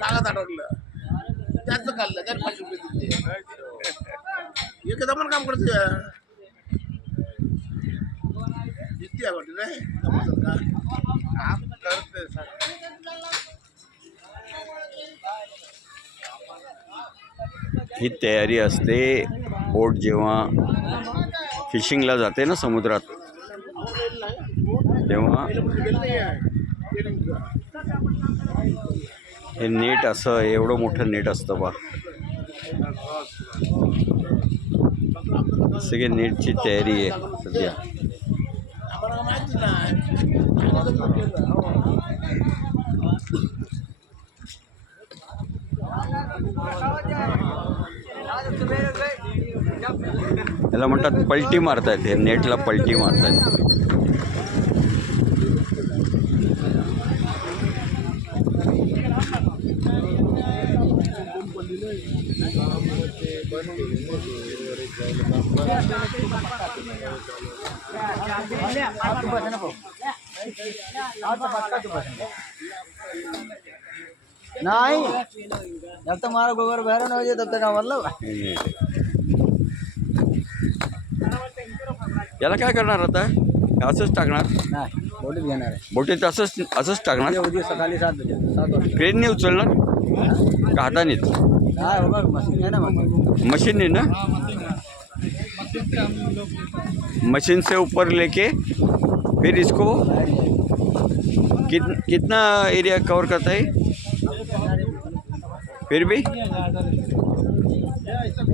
लागत आठवलं त्याचं खाल्लं त्यात 5 रुपये दिले एकदा पण काम करते जितकी आवडते नाही काम करते ही तयारी असते बोट जेव्हा फिशिंगला जाते ना समुद्रात तेव्हा हे नेट असं एवढं मोठं नेट असतं बा सगळे नेटची तयारी आहे सध्या याला म्हणतात पलटी मारतायत हे नेटला पलटी मारतायत नहीं जब तक हमारा गोबर बहरा ना हो जाए तब तक मतलब याला काय करणार आता असंच टाकणार नाही बोटीत घेणार आहे बोटीत असंच टाकणार उद्या सकाळी 7 वाजता क्रेनने उचलणार का हातानेच काय बाबा मशीन आहे ना मग मशीन ना मशीन से ऊपर लेके फिर इसको कितना एरिया कवर करता है फिर भी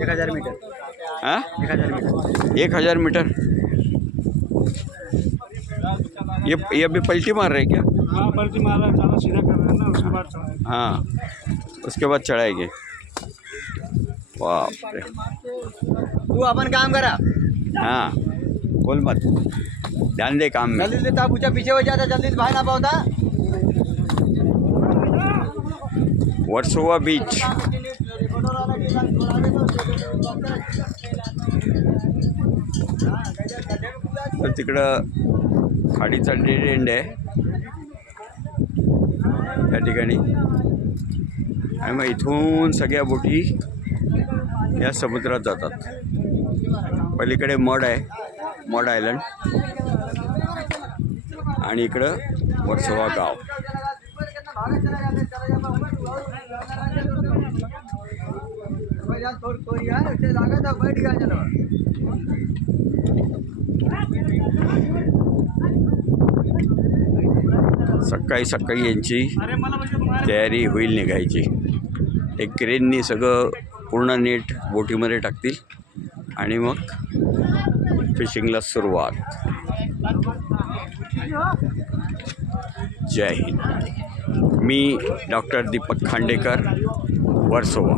1000 मीटर हाँ 1000 मीटर 1000 मीटर ये अभी पलटी मार रहे क्या हाँ पलटी मार रहा है ज़्यादा सीधा कर रहा है ना उसके बाद चढ़ाएंगे हाँ उसके बाद चढ़ाएंगे बाप रे तू अपन काम करा हाँ बोल मत ध्यान दे काम में जल्दी से ताप ऊंचा पीछे हो जाता जल्दी से भाई ना पाता वर्सोवा बीच तर तिकडं खाडीचा डेड एंड आहे त्या ठिकाणी आणि मग इथून सगळ्या बोटी या समुद्रात जातात पलीकडे मड आहे मड आयलंड आणि इकडं वर्सोवा गाव सकाळी सकाळी यांची तयारी होईल निघायची एक क्रेननी सगळं पूर्ण नेट बोटीमध्ये टाकतील आणि मग फिशिंगला सुरुवात जय हिंद मी डॉक्टर दीपक खांडेकर वर्सोवा